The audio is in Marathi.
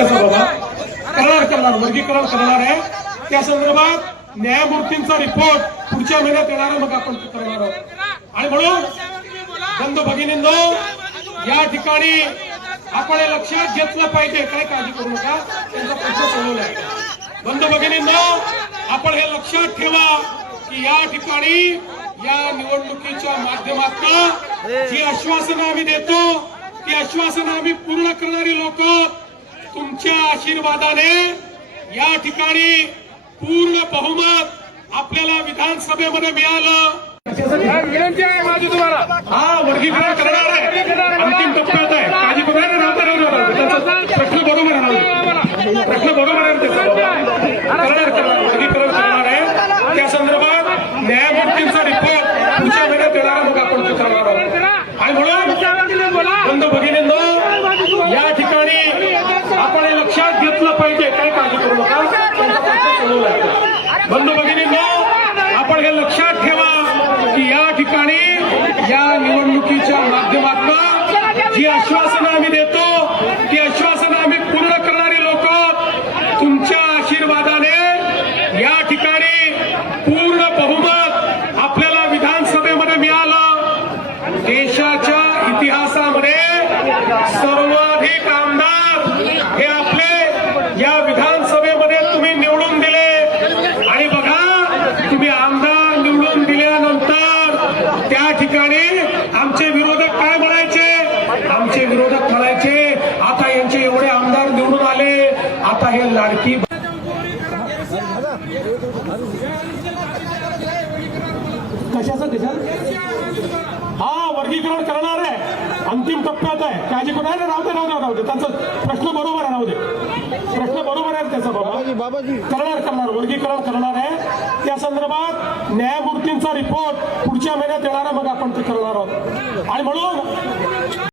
त्याचं बाबा करार करणार वर्गीकरण करणार आहे. त्या संदर्भात न्यायमूर्तींचा रिपोर्ट पुढच्या महिन्यात येणार मग आपण करणार आहोत. आणि म्हणून बंधू भगिनींनो या ठिकाणी आपण हे लक्षात घेतलं पाहिजे. काय काळजी करू नका. त्यांचा प्रश्न सोडवला आहे. बंधू भगिनींनो आपण हे लक्षात ठेवा की या ठिकाणी या निवडणुकीच्या माध्यमातून जी आश्वासनं आम्ही देतो ती आश्वासनं आम्ही पूर्ण करणारी तुमच्या आशीर्वादाने या ठिकाणी पूर्ण बहुमत आपल्याला विधानसभेमध्ये मिळालं. विनंती आहे माझी तुम्हाला हा वर्गीकरण करणार आहे. अंतिम टप्प्यात आहे. काळजी करू नका राहता प्रश्न बरोबर आहे. प्रश्न बरोबर आहे करणार करणार वर्गीकरण करणार आहे. त्या संदर्भात न्यायमूर्तींचा रिपोर्ट पुढच्या महिन्यात देणार मग आपण करणार आहोत आणि म्हणून बंधू भगिनींनो या ठिकाणी आपण हे लक्षात घेतलं पाहिजे काय काळजी करू नका त्यांचा प्रश्न सोडवला आहे. बंधू भगिनींना आपण हे लक्षात ठेवा की या ठिकाणी या निवडणुकीच्या माध्यमातून जी आश्वासनं आम्ही देतो ती आश्वासनं आम्ही पूर्ण करणारी लोक तुमच्या आशीर्वादाने या ठिकाणी पूर्ण बहुमत आपल्याला विधानसभेमध्ये मिळालं. देशाच्या इतिहासामध्ये सर्वाधिक आमदार हे आपले आता हे लाडकी। कशाचं त्याच्यात हा वर्गीकरण करणार आहे. अंतिम टप्प्यात आहे. काळजी करू नाही राहू दे राहू दे राहू दे. त्यांचा प्रश्न बरोबर आहे राहू दे. प्रश्न बरोबर आहे त्याचा बाबा. करणार करणार. वर्गीकरण करणार आहे. त्या संदर्भात न्यायमूर्तींचा रिपोर्ट पुढच्या महिन्यात येणार आहे. मग आपण ते करणार आहोत. आणि म्हणून